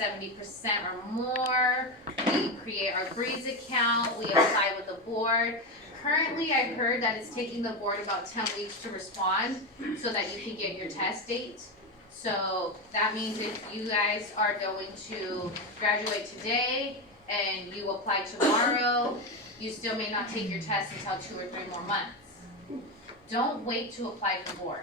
70% or more. We create our Breeze account, we apply with the board. Currently, I've heard that it's taking the board about 10 weeks to respond so that you can get your test date. So that means if you guys are going to graduate today and you apply tomorrow, you still may not take your test until 2 or 3 more months. Don't wait to apply for board.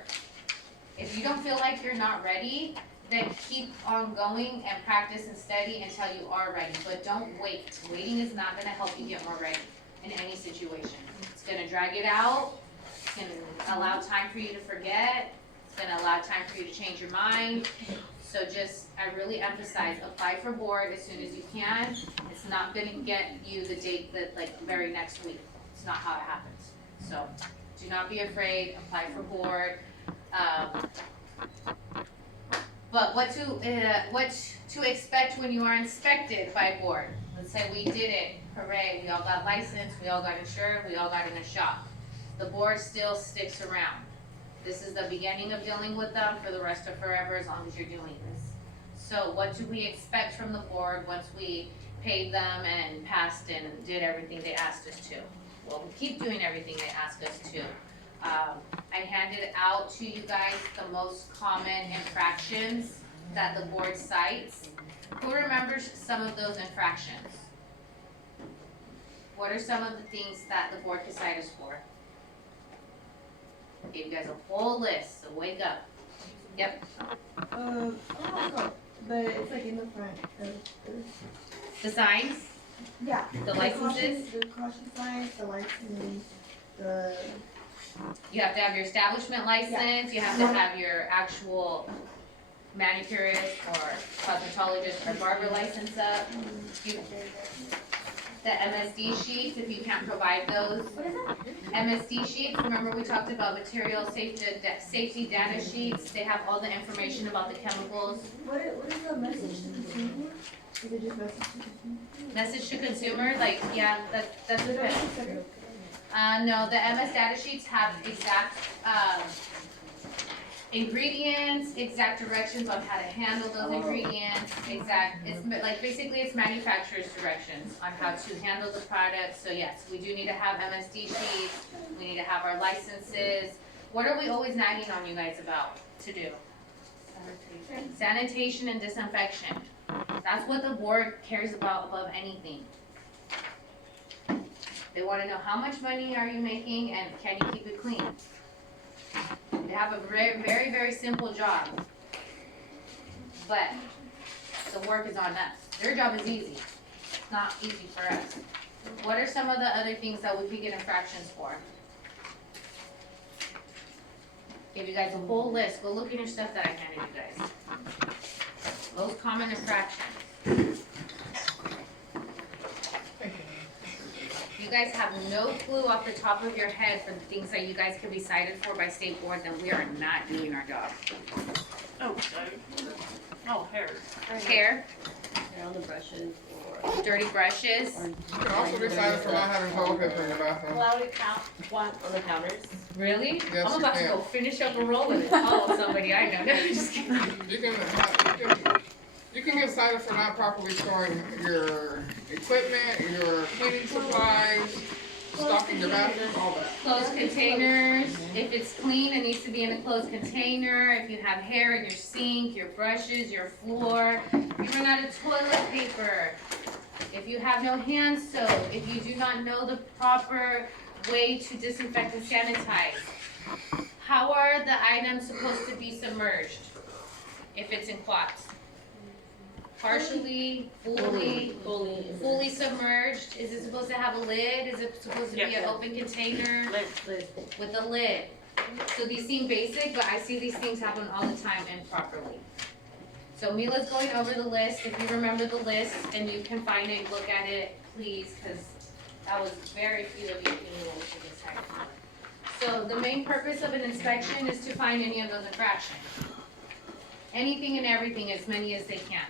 If you don't feel like you're not ready, then keep on going and practice and study until you are ready. But don't wait. Waiting is not gonna help you get more ready in any situation. It's gonna drag it out. It's gonna allow time for you to forget. It's gonna allow time for you to change your mind. So just, I really emphasize, apply for board as soon as you can. It's not gonna get you the date that, like, very next week. It's not how it happens. So do not be afraid, apply for board. But what to expect when you are inspected by board. Let's say we did it, hooray, we all got licensed, we all got insured, we all got in a shop. The board still sticks around. This is the beginning of dealing with them for the rest of forever as long as you're doing this. So what do we expect from the board once we paid them and passed and did everything they asked us to? Well, we keep doing everything they ask us to. I handed out to you guys the most common infractions that the board cites. Who remembers some of those infractions? What are some of the things that the board could cite us for? I gave you guys a whole list, so wake up. Yep. Oh, but it's like in the front. The signs, Yeah. the licenses. The caution signs, the license, the. You have to have your establishment license, you have to have your actual manicurist or cosmetologist or barber license up. The MSD sheets, if you can't provide those. What is that? MSD sheets, remember we talked about material safety data sheets, they have all the information about the chemicals. What is the message to the consumer? Is it just message to consumer? Message to consumer, like, yeah, that's Is it it. separate? No, the MS data sheets have exact, ingredients, exact directions on how to handle those ingredients, it's like, basically it's manufacturer's directions on how to handle the product. So yes, we do need to have MSD sheets, we need to have our licenses. What are we always nagging on you guys about to do? Sanitation and disinfection. That's what the board cares about above anything. They want to know how much money are you making and can you keep it clean? They have a very, very, very simple job, but the work is on us. Their job is easy. It's not easy for us. What are some of the other things that we could get infractions for? Give you guys a whole list. Go look in your stuff that I handed you guys. Most common infractions. You guys have no clue off the top of your head for the things that you guys could be cited for by state board, then we are not doing our job. Oh, hair. Hair, Hair on the brushes or. dirty brushes. You can also be cited for not having toilet paper in your bathroom. Allowed to count one on the counters. Really? Yes, I'm about you to can. go finish up a roll and call somebody I know. No, I'm just kidding. You can get cited for not properly storing your equipment, your cleaning supplies, stocking your bathroom, all that. Closed containers, if it's clean, it needs to be in a closed container. If you have hair in your sink, your brushes, your floor, if you run out of toilet paper, if you have no hand soap, if you do not know the proper way to disinfect and sanitize. How are the items supposed to be submerged if it's in quats? Partially, fully submerged? Is it supposed to have a lid? Is it supposed to be an open container with a lid? So these seem basic, but I see these things happen all the time improperly. So Mila's going over the list. If you remember the list and you can find it, look at it, please, because that was very few of you who knew what was this type of. So the main purpose of an inspection is to find any of those infractions. Anything and everything, as many as they can.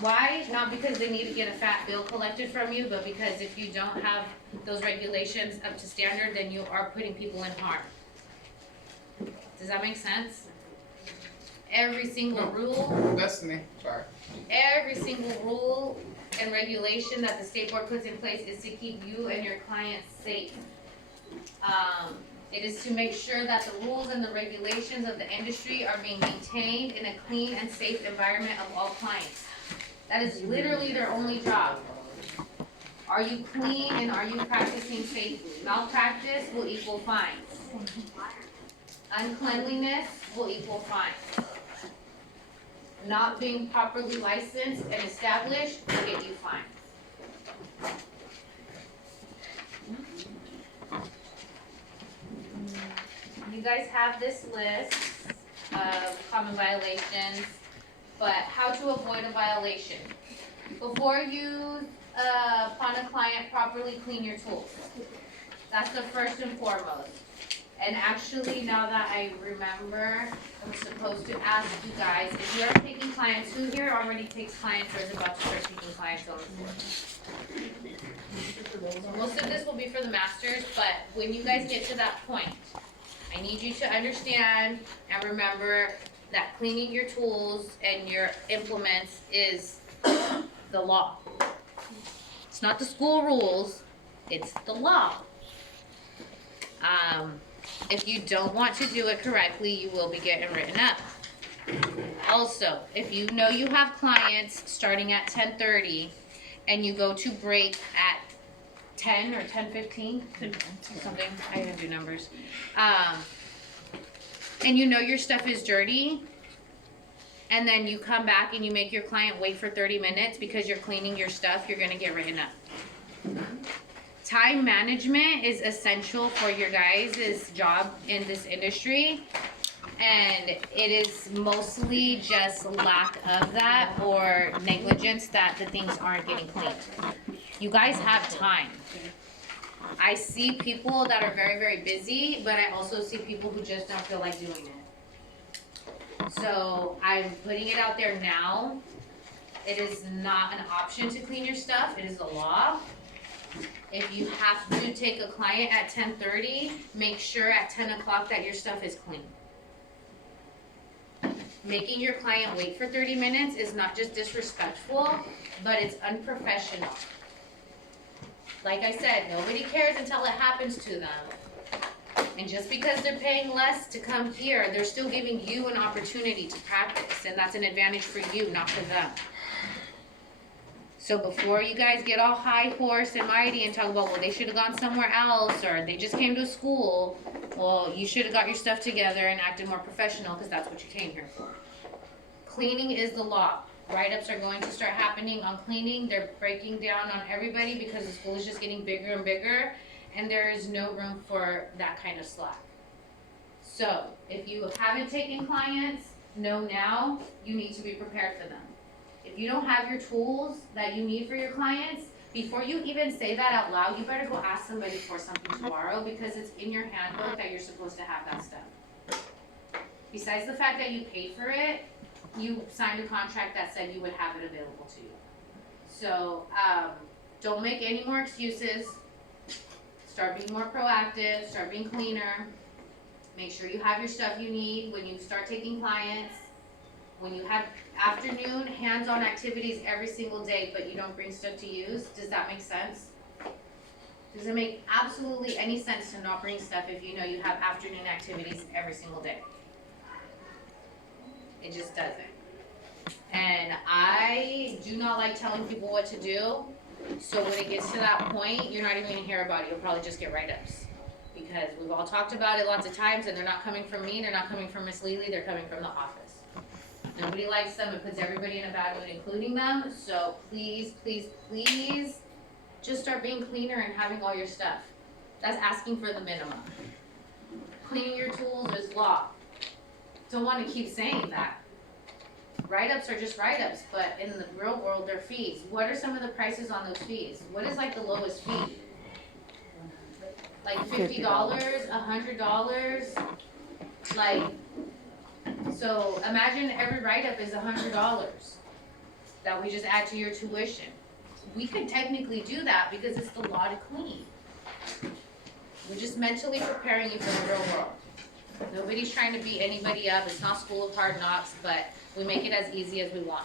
Why? Not because they need to get a fat bill collected from you, but because if you don't have those regulations up to standard, then you are putting people in harm. Does that make sense? Every single rule. Destiny, sorry. are. Every single rule and regulation that the state board puts in place is to keep you and your clients safe. It is to make sure that the rules and the regulations of the industry are being maintained in a clean and safe environment of all clients. That is literally their only job. Are you clean and are you practicing safely? Malpractice will equal fines. Uncleanliness will equal fines. Not being properly licensed and established will get you fines. You guys have this list of common violations, but how to avoid a violation. Before you, upon a client, properly clean your tools. That's the first and foremost. And actually, now that I remember, I'm supposed to ask you guys, if you're taking clients, who here already takes clients or is about to start taking clients on the floor? So most of this will be for the masters, but when you guys get to that point, I need you to understand and remember that cleaning your tools and your implements is the law. It's not the school rules, it's the law. If you don't want to do it correctly, you will be getting written up. Also, if you know you have clients starting at 10:30 and you go to break at 10 or 10:15, something, I didn't do numbers. And you know your stuff is dirty, and then you come back and you make your client wait for 30 minutes because you're cleaning your stuff, you're gonna get written up. Time management is essential for your guys' job in this industry, and it is mostly just lack of that or negligence that the things aren't getting cleaned. You guys have time. I see people that are very, very busy, but I also see people who just don't feel like doing it. So I'm putting it out there now. It is not an option to clean your stuff, it is the law. If you have to take a client at 10:30, make sure at 10 o'clock that your stuff is clean. Making your client wait for 30 minutes is not just disrespectful, but it's unprofessional. Like I said, nobody cares until it happens to them. And just because they're paying less to come here, they're still giving you an opportunity to practice, and that's an advantage for you, not for them. So before you guys get all high horse and mighty and talk about, well, they should have gone somewhere else, or they just came to school, well, you should have got your stuff together and acted more professional, because that's what you came here for. Cleaning is the law. Write-ups are going to start happening on cleaning. They're breaking down on everybody because the school is just getting bigger and bigger, and there is no room for that kind of slack. So if you haven't taken clients, know now you need to be prepared for them. If you don't have your tools that you need for your clients, before you even say that out loud, you better go ask somebody for something tomorrow, because it's in your handbook that you're supposed to have that stuff. Besides the fact that you paid for it, you signed a contract that said you would have it available to you. So don't make any more excuses. Start being more proactive, start being cleaner. Make sure you have your stuff you need when you start taking clients. When you have afternoon hands-on activities every single day, but you don't bring stuff to use, does that make sense? Does it make absolutely any sense to not bring stuff if you know you have afternoon activities every single day? It just doesn't. And I do not like telling people what to do, so when it gets to that point, you're not even gonna hear about it, you'll probably just get write-ups. Because we've all talked about it lots of times, and they're not coming from me, they're not coming from Miss Lely, they're coming from the office. Nobody likes them, it puts everybody in a bad mood, including them, so please, please, please, just start being cleaner and having all your stuff. That's asking for the minimum. Cleaning your tools is law. Don't wanna keep saying that. Write-ups are just write-ups, but in the real world, they're fees. What are some of the prices on those fees? What is like the lowest fee? Like $50, $100, like, so imagine every write-up is $100 that we just add to your tuition. We could technically do that because it's the law to clean. We're just mentally preparing you for the real world. Nobody's trying to beat anybody up. It's not School of Hard Knocks, but we make it as easy as we want.